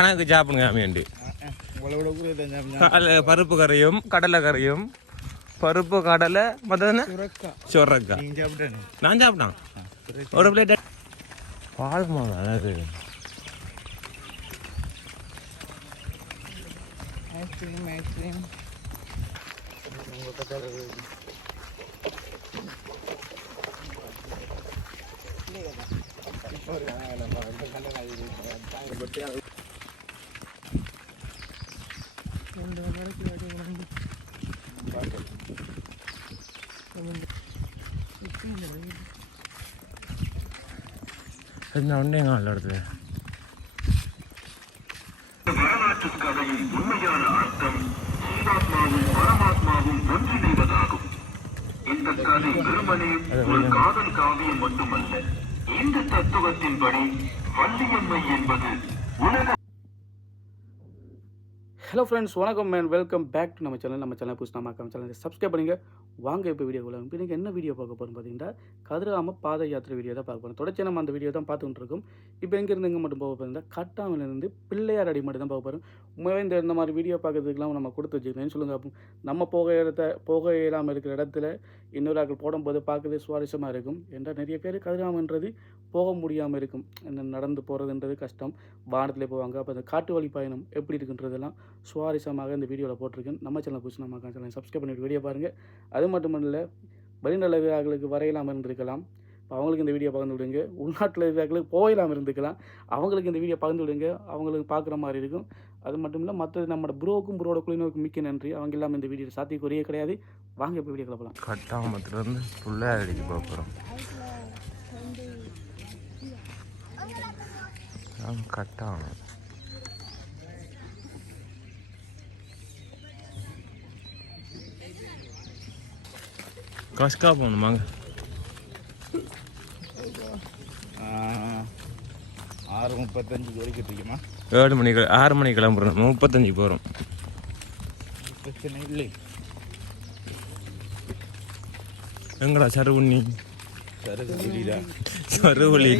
கணக்கு சாப்பிடுங்க வேண்டி பருப்பு கறியும் கடலை கறியும் பருப்பு கடலை மற்ற சொரக்கா நான் சாப்பிட்டான் ஒரு பிளேட் பால் மாவு அதாவது ஐஸ்கிரீம் ஒன்றே நாள் இடத்துல வரலாற்று கதையின் உண்மையான அர்த்தம் ஜீவாத்மாவும் பரமாத்மாவும் ஒன்றிணைவதாகும். இந்த கதை வெறுமனே ஒரு காதல் காவியம் மட்டுமல்ல. இந்த தத்துவத்தின்படி வள்ளியம்மை என்பது உலக. ஹலோ ஃப்ரெண்ட்ஸ், வணக்கம் மேன், வெல்கம் பேக் டு நம்ம சேனல் புதுசு நம்ம சேனலை சப்ஸ்கிரைப் பண்ணுங்க. வாங்க இப்போ வீடியோக்குள்ள இப்போ நீங்கள் என்ன வீடியோ பார்க்க போகிறோம் பார்த்தீங்கன்னா கதிராம பாத யாத்திரை வீடியோ தான் பார்க்க போகிறோம். தொடர்ச்சி நம்ம அந்த வீடியோ தான் பார்த்துட்டு இருக்கோம். இப்போ எங்கேருந்து எங்கே மட்டும் போக போகிறோம், கட்டாமிலேருந்து பிள்ளையார் அடி மட்டும் தான் பார்க்க போகிறோம். உண்மையாக இந்த மாதிரி வீடியோ பார்க்கறதுக்குலாம் நம்ம கொடுத்து வச்சுக்கிறேன்னு சொல்லுங்கள். அப்போ நம்ம போக இல்லாமல் இருக்கிற இடத்துல இன்னொரு ஆக்கள் போடும்போது பார்க்கறது சுவாரஸ்யமாக இருக்கும். ஏன்னா நிறைய பேர் கதிராமன்றது போக முடியாமல் இருக்கும். நடந்து போகிறதுன்றது கஷ்டம், வானத்தில் போவாங்க. அப்போ அந்த காட்டு வழி பயணம் எப்படி இருக்குன்றதெல்லாம் சுவாரஸ்யமாக இந்த வீடியோவில் போட்டிருக்கேன். நம்ம சேனல் புதுசு நம்ம சேனலை சப்ஸ்கிரைப் பண்ணிட்டு வீடியோ பாருங்கள். அது மட்டும் இல்லை, வெளிநாட்டு வீரர்களுக்கு வரையிலாமல் இருந்திருக்கலாம், இப்போ அவங்களுக்கு இந்த வீடியோ பகிர்ந்து விடுங்க. உள்நாட்டில் வீரர்களுக்கு போயிடாமல் இருந்துக்கலாம், அவங்களுக்கு இந்த வீடியோ பகிர்ந்து விடுங்க. அவங்களுக்கு பார்க்குற மாதிரி இருக்கும். அது மட்டும் இல்லை, மற்றது நம்ம ப்ரோட குழுவினருக்கு மிக்க நன்றி. அவங்க இல்லாமல் இந்த வீடியோ சாத்தியக்குறையே கிடையாது. வாங்க இப்போ வீடியோ கிளப்பலாம். கட்டாமத்துலேருந்து பிள்ளையார் அடிக்கு போகிறோம். கட்டாம கஷ்கா போகணுமாங்க. 6:35 வரைக்கும் இருக்குமா? 7 மணிக்கு 6 மணிக்கு கிளம்புறோம். 35 போகிறோம். பிரச்சனை இல்லை. எங்கடா சருவுண்ணி சருவுலி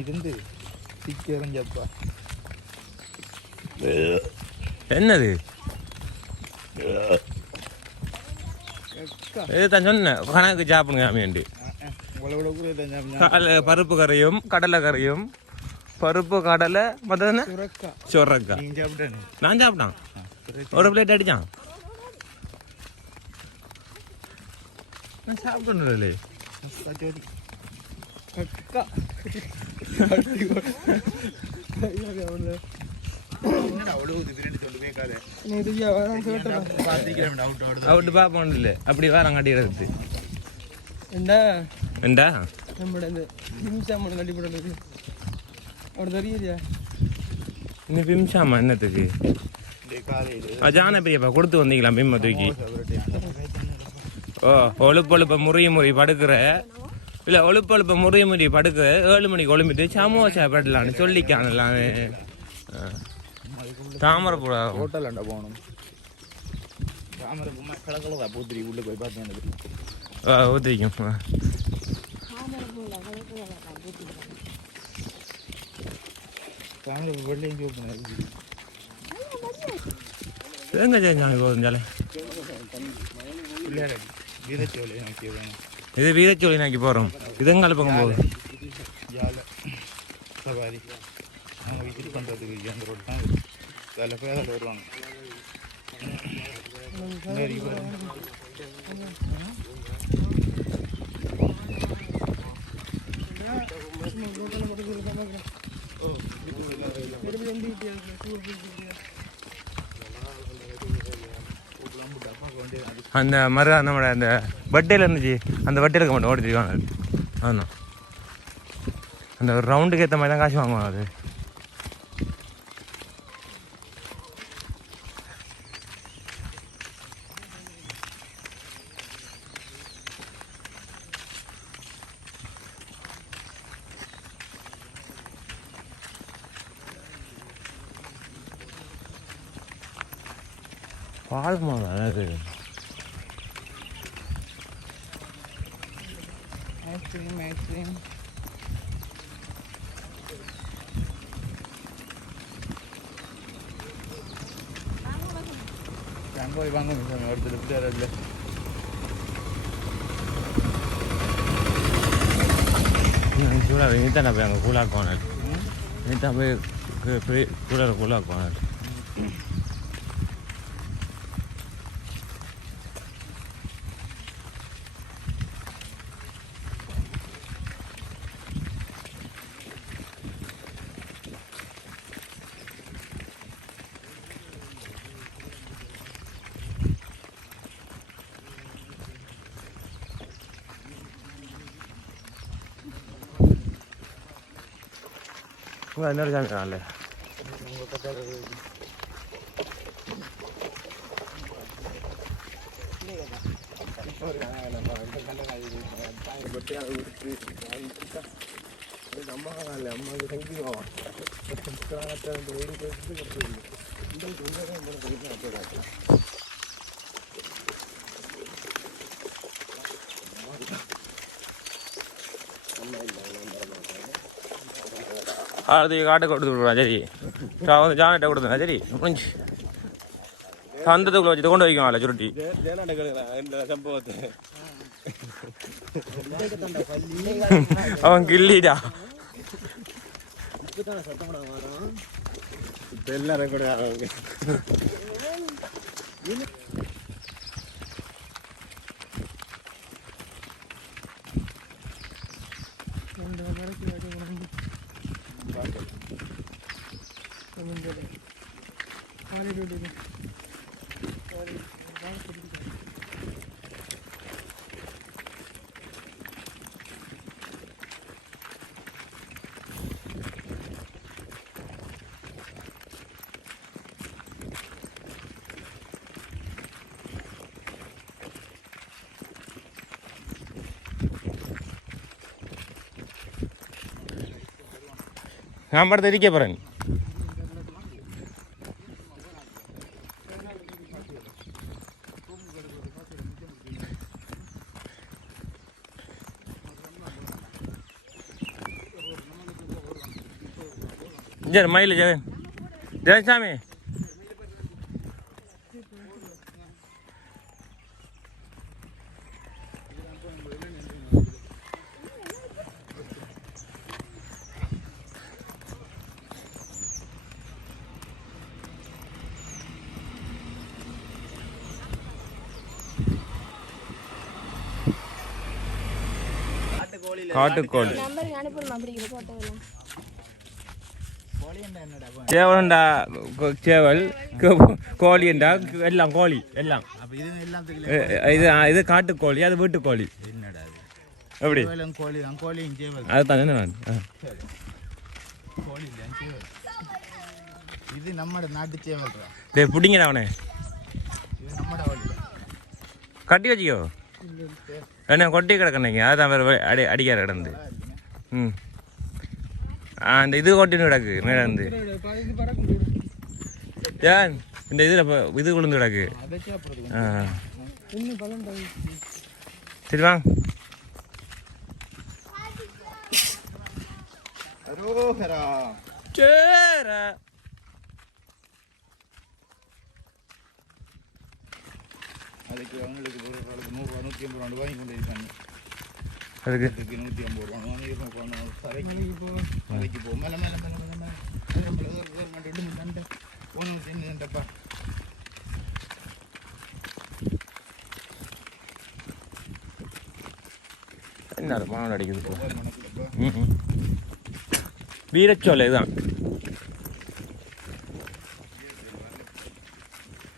இருந்து சிக்கரஞ்சப்பா. என்னது இதுதான் சொன்னேன், கணக்கு சாப்பிடுங்க வேண்டி பருப்பு கறியும் கடலை கறியும் பருப்பு கடலை மற்ற சொரக்கா நான் சாப்பிட்டான் ஒரு பிளேட் அடிச்சான். நான் சாப்பிடணும் அவுட்டு பாப்போம் இல்லை அப்படி வேற கட்டி எடுத்து ஏண்டா இந்த பிம்சாமா என்னத்துக்கு ஜான பெரியப்பா கொடுத்து வந்தீங்களா பிம்மை தூக்கி? ஓ ஒழுப்பொழுப்ப முறிய படுக்கிற இல்லை, ஒழுப்பொழுப்ப முறிய படுக்கிற 7 மணிக்கு ஒழும்பிட்டு சமோசா படலான்னு சொல்லிக்கானலாம். தாமரைப்பூ ஹோட்டல் அண்டா போகணும். தாமரைப்பூ கலக்கலதா பூத்திரி உள்ள போய் பார்த்தேன். ஊற்றிக்கும் தாமரைப்பூ வெள்ளையும் போகணும். எங்க செஞ்சாங்க போதும். இது வீரச்சோழி நாக்கி போகிறோம். இது எங்கே பக்கம் போகுது? சவாரி அவங்க விசிட் பண்ணுறதுக்கு அந்த ரோடு தான் அதில் போய் அதில் வருவாங்க. அந்த மறு நம்மளோட அந்த பட்டையில் இருந்துச்சு, அந்த பட்டையில் மட்டும் ஓடி தெரியுவாங்க. அதுதான் அந்த ஒரு ரவுண்டுக்கு ஏற்ற மாதிரி தான் காசு வாங்குவாங்க. அது பால் மாவு அதாவது ஐஸ்கிரீம் போய் வாங்க எடுத்துட்டு பிள்ளையாரில் கூலர் இனித்தான் போய் அங்கே கூலாக்குவாங்க இனித்தான் போய் கூலரை கூலாக்குவாங்க இன்னொரு சாமி காணல அது காட்டை கொடுத்து விடுவா சரி வந்து ஜானட்டை கொடுத்தா சரி முடிஞ்சு சந்தத்துக்குள்ள வச்சு கொண்டு வைக்கணும் சுருட்டி அவன் கிள்ளிடா எல்லாரும் கூட ഞാൻ ഇവിടെ തിരികെ പറഞ്ഞു മയില് ജഗൻ ജഗൻസ്വാമി കാട്ടുകോഴി ചേവലുണ്ടാ ചേവൽ കോഴിയുണ്ടാ എല്ലാം കോഴി എല്ലാം ഇത് കാട്ടുകോഴി അത് വീട്ടുകോഴി എവിടെ അത് തന്നെ പിടിങ്ങനാവണേ കട്ടി വച്ചിക്കോ என்ன கொட்டி கிடக்குறீங்க அதுதான் வேறு அடிக்கார கிடந்து ம் அந்த இது கொட்டின்னு கிடக்கு மேலேருந்து ஏன் இந்த இதில் இப்போ இது விழுந்து கிடக்கு ஆ சரி வாங்க சரி அதுக்கு அவங்களுக்கு ஒரு 100 150 ரூபா வாங்கி கொண்டு இருக்காங்க அதுக்கு 150 ரூபா வாங்கி கரைக்கு போ மேலே மேலே மேலே மேலே மேலே ஒன்று சின்னப்பா என்ன மாவன் அடிக்குது வீரச்சோலை இதுதான்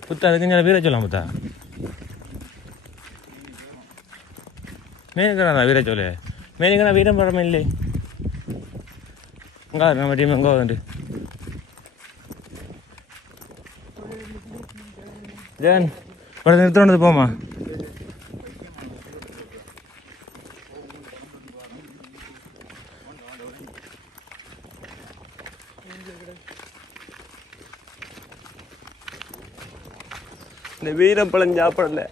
புத்தா அதுக்கு வீரச்சோலாம் புத்தா மேற்கடா வீரச்சோலை மேற்கடா வீரம் படமே இல்லை அங்கே நம்ம டீம் எங்கே வந்து ஜெகன் படம் நிறுத்தோண்டது போமா இந்த வீரப்பழம் சாப்பிடல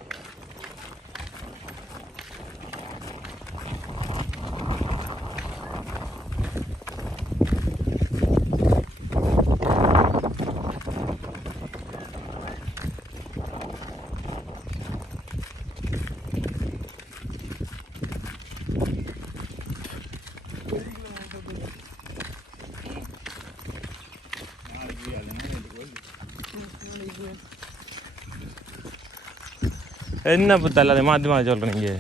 என்ன புத்தல்ல அதை மாற்றி மாற்றி சொல்கிறீங்க?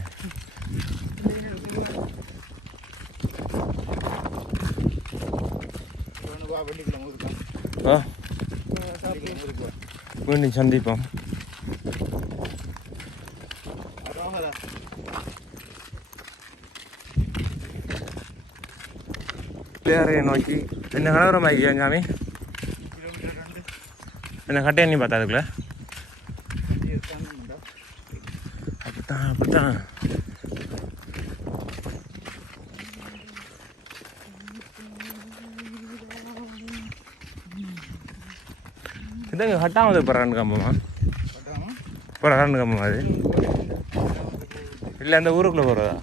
மீண்டும் சந்திப்போம். பிள்ளையாரையை நோக்கி என்ன கலவரம் ஆகியா சாமி? என்ன கட்டையை நீ பார்த்தா அதுக்குள்ள அப்படித்தான் அப்படித்தான். இதுங்க கட்டாமது இப்போ 2 கம்பமா? இப்போ 2 கம்பமா அது இல்லை அந்த ஊருக்குள்ளே போகிறதா?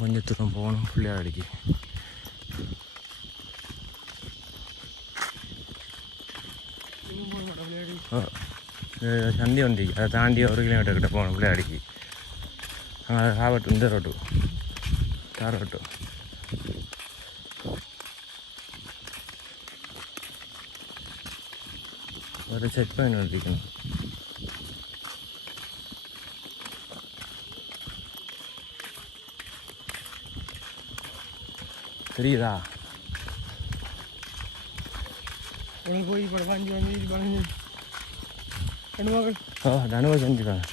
கொஞ்சம் தூரம் போகணும் பிள்ளையாடிக்கு. சந்தி வந்து அதை தாண்டி 1 கிலோமீட்டர் கிட்ட போகணும் பிள்ளையாடிக்கு. சாவட்டு இந்த ரோட்டு தார் ரோட்டு. ஒரு செக் பாயிண்ட் வந்துக்கணும். தெரியுதா? போய் தனுவை செஞ்சுக்காங்க.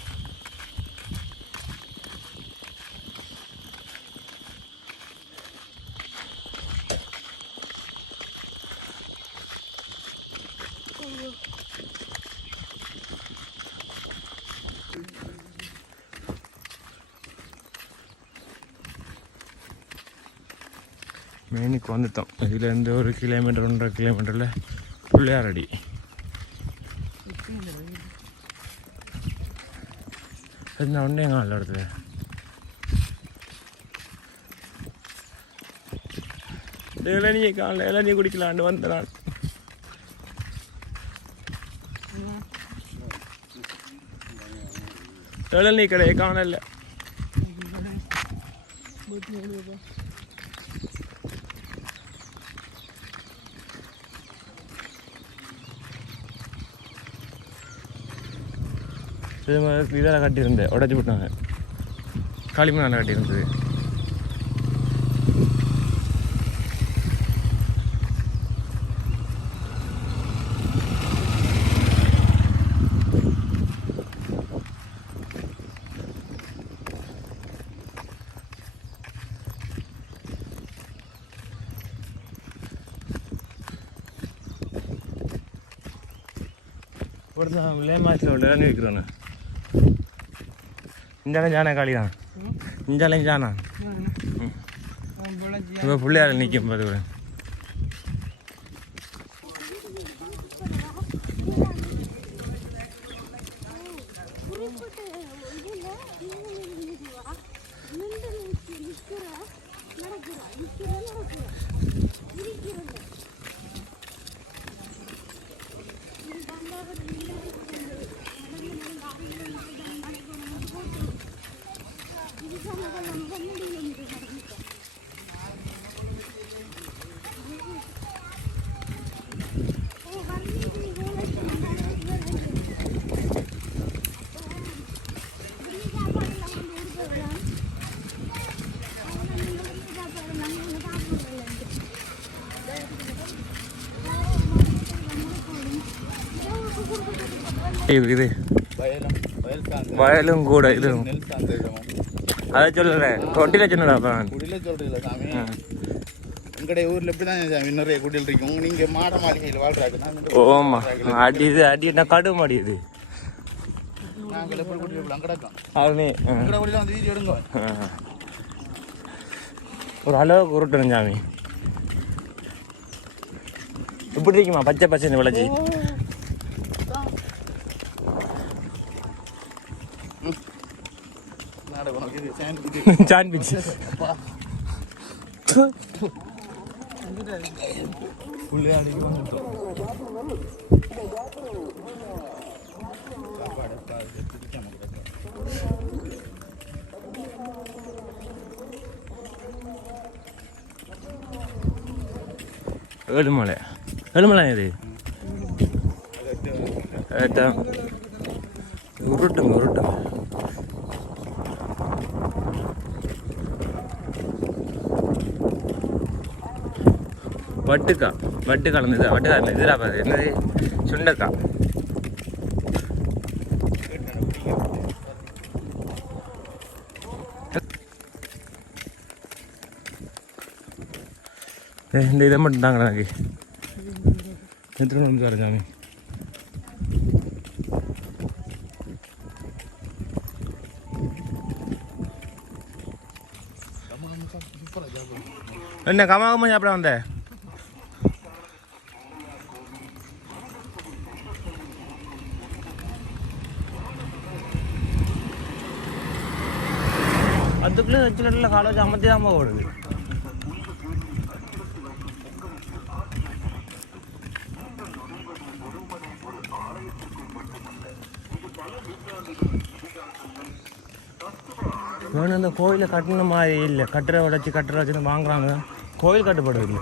மேனிக்கு வந்துட்டோம். இதுலேருந்து 1 கிலோமீட்டர் 1.5 கிலோமீட்டரில் பிள்ளையாரடி. அது நான் ஒன்றே காலில் இடத்துல இளநியை காலில் இளநீ குடிக்கலான்னு வந்த நான். இளநீ கடையை காணல. இது மாதிரி இதெல்லாம் கட்டியிருந்தேன், உடச்சி விட்டாங்க. களிமண்ணால் கட்டியிருந்தது. ஒரு தான் லேமாச்சில் உள்ள இறங்கி வைக்கிறோண்ணே. இஞ்சாலும் ஜானா காளி தான். இஞ்சாலும் ஜானா இப்போ பிள்ளையால் நிற்கும் பார்த்து கூட. இது வயலும் கூட இது அதை சொல்லுறேன். தொட்டில சொன்னடா சாமி. எங்களுடைய ஊர்ல இப்படிதான் நிறைய குடியில் இருக்கும். நீங்க மாட மாளிகையில் வாழ்றாங்க. ஓமா அடி இது அடி என்ன கடும் அடி இது. நாங்கள் எப்படி குடியில் அங்கடக்கம் அவனே குடியில் வந்து வீதி எடுங்க. ஒரு அளவுக்கு உருட்டுறேன் சாமி. இப்படி இருக்குமா பச்சை பச்சை விளைச்சி. சான்பிச்சு ஏழுமலை ஏழுமலை இது ஏட்டம் உருட்டும் உருட்டும் வட்டுக்கா வட்டுக்காலந்தது வட்டுக்கால இதுடா பாரு என்னது சுண்டக்கா இந்த இதை மட்டும் தாங்கடா எனக்கு எத்தனை வந்து வரேன் சாமி என்ன கமாகமா சாப்பிட வந்த அதுக்குள்ளே வச்சு நல்ல காலேஜ் அமர்த்தி தான் ஓடுது வேணும் இந்த கோயிலை கட்டின மாதிரி இல்லை கட்டுரை வச்சுன்னு வாங்குறாங்க கோயில் கட்டுப்படுது இல்லை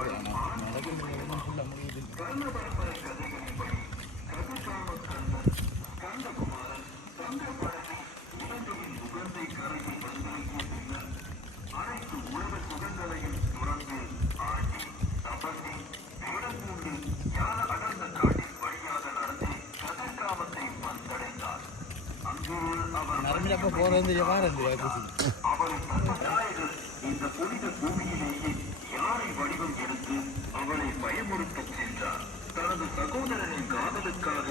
இந்த புனித பூமியிலேயே யானை வடிவம் எடுத்து அவளை பயமுறுத்தச் சென்றார். தனது சகோதரனின் காதலுக்காக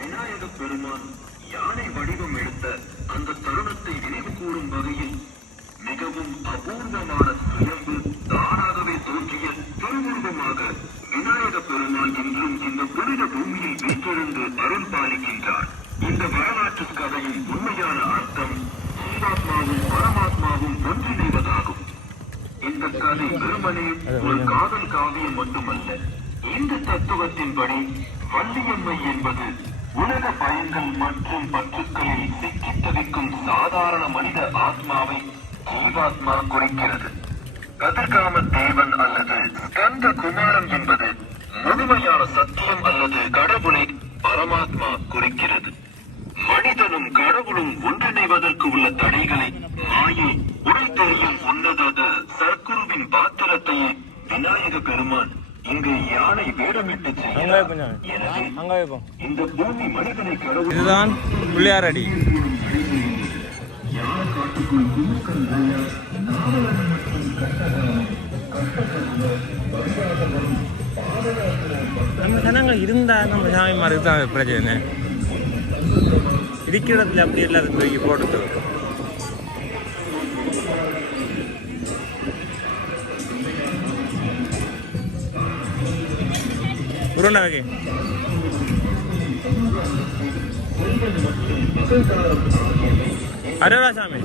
விநாயக பெருமான் யானை வடிவம் எடுத்த அந்த தருணத்தை நினைவு கூறும் வகையில் மிகவும் அபூர்வமான சுயம்பு தானாகவே தோன்றிய திருவுருவமாக விநாயக பெருமான் இன்றும் இந்த புனித பூமியில் வீற்றிருந்து அருள் பாலிக்கின்றார். இந்த வரலாற்று கதையின் உண்மையான அர்த்தம் ஜீவாத்மாவும் பரமாத்மாவும் ஒன்றிணைவதாகும். இந்த கதை வெறுமனே ஒரு காதல் காவியம் மட்டுமல்ல. இந்த தத்துவத்தின்படி வள்ளியம்மை என்பது உலக பயன்கள் மற்றும் பற்றுக்களில் சிக்கித் தவிக்கும் சாதாரண மனித ஆத்மாவை ஜீவாத்மா குறிக்கிறது. கதிர்காம தேவன் அல்லது ஸ்கந்த குமாரன் என்பது முழுமையான சத்தியம் அல்லது கடவுளை பரமாத்மா குறிக்கிறது. மனிதனும் கடவுளும் ஒன்றிணைவதற்கு உள்ள தடைகளை மாயை உடல் தெரியும் உன்னத சர்க்குருவின் பாத்திரத்தை விநாயக பெருமான் இங்கு யானை வேடமிட்டு இந்த பூமி மனிதனை கடவுள் இதுதான் பிள்ளையாரடி. நம்ம ஜனங்கள் இருந்தா நம்ம சாமி மாதிரி தான் பிரச்சனை. இருக்கிற இடத்துல அப்படி இல்லாத தூக்கி போட்டு உருண்டை வகை அரோரா சாமி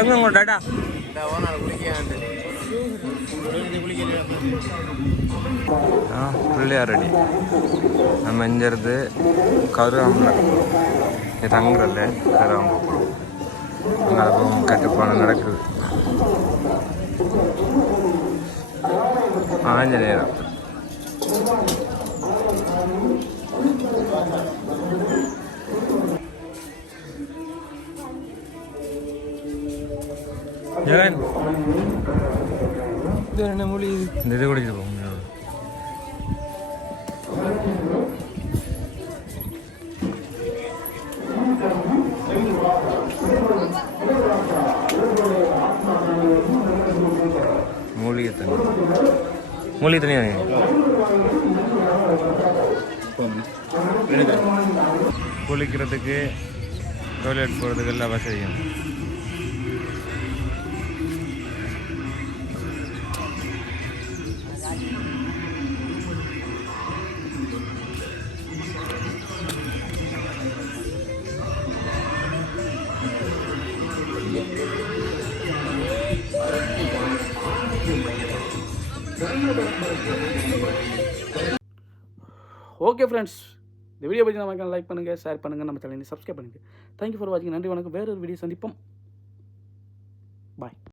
எங்க டாடா பிள்ளையாரடி. நம்ம இங்கிருந்து கருவாம்பலம் தங்குறல கருவாம்பலம் அங்கே கட்டுப்பாடு நடக்குது. ஆஞ்சநேயர் ஜெகன் என்ன மொழி இந்த இது குடிச்சிட்டு போங்க. மூலிகை தண்ணி மூலிகை தண்ணி குளிக்கிறதுக்கு டாய்லெட் போகிறதுக்கு எல்லாம் வசதியும். ஓகே ஃப்ரெண்ட்ஸ், இந்த வீடியோ பற்றி நம்ம லைக் பண்ணுங்கள், ஷேர் பண்ணுங்கள், நம்ம சேனலை சப்ஸ்கிரைப் பண்ணுங்கள். தேங்க்யூ ஃபார் வாட்சிங். நன்றி, வணக்கம். வேற ஒரு வீடியோ சந்திப்போம். பாய்.